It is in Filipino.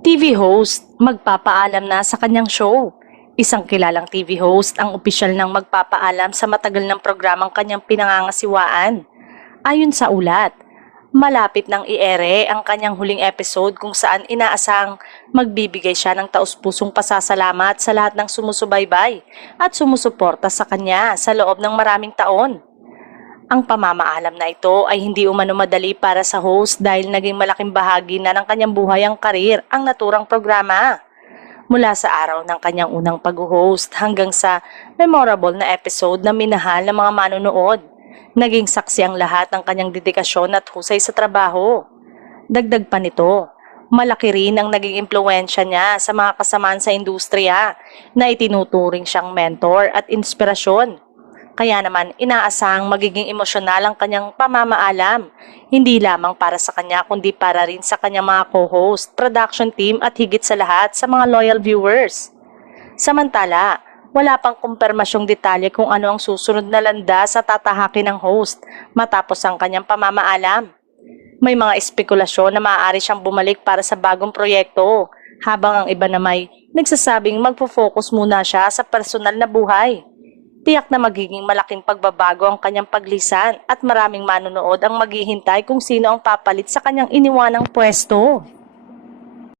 TV host, magpapaalam na sa kanyang show. Isang kilalang TV host ang opisyal ng magpapaalam sa matagal ng programang kanyang pinangangasiwaan. Ayon sa ulat, malapit nang i-ere ang kanyang huling episode kung saan inaasang magbibigay siya ng taus-pusong pasasalamat sa lahat ng sumusubaybay at sumusuporta sa kanya sa loob ng maraming taon. Ang pamamaalam na ito ay hindi umano madali para sa host dahil naging malaking bahagi na ng kanyang buhay ang karir ang naturang programa. Mula sa araw ng kanyang unang pag-host hanggang sa memorable na episode na minahal ng mga manonood, naging saksi ang lahat ng kanyang dedikasyon at husay sa trabaho. Dagdag pa nito, malaki rin ang naging impluwensya niya sa mga kasamaan sa industriya na itinuturing siyang mentor at inspirasyon. Kaya naman inaasahang magiging emosyonal ang kanyang pamamaalam, hindi lamang para sa kanya kundi para rin sa kanyang mga co-host, production team at higit sa lahat sa mga loyal viewers. Samantala, wala pang kumpirmasyong detalye kung ano ang susunod na landas sa tatahakin ng host matapos ang kanyang pamamaalam. May mga espekulasyon na maaari siyang bumalik para sa bagong proyekto, habang ang iba na may nagsasabing magpo-focus muna siya sa personal na buhay. Tiyak na magiging malaking pagbabago ang kanyang paglisan at maraming manonood ang maghihintay kung sino ang papalit sa kanyang iniwanang pwesto.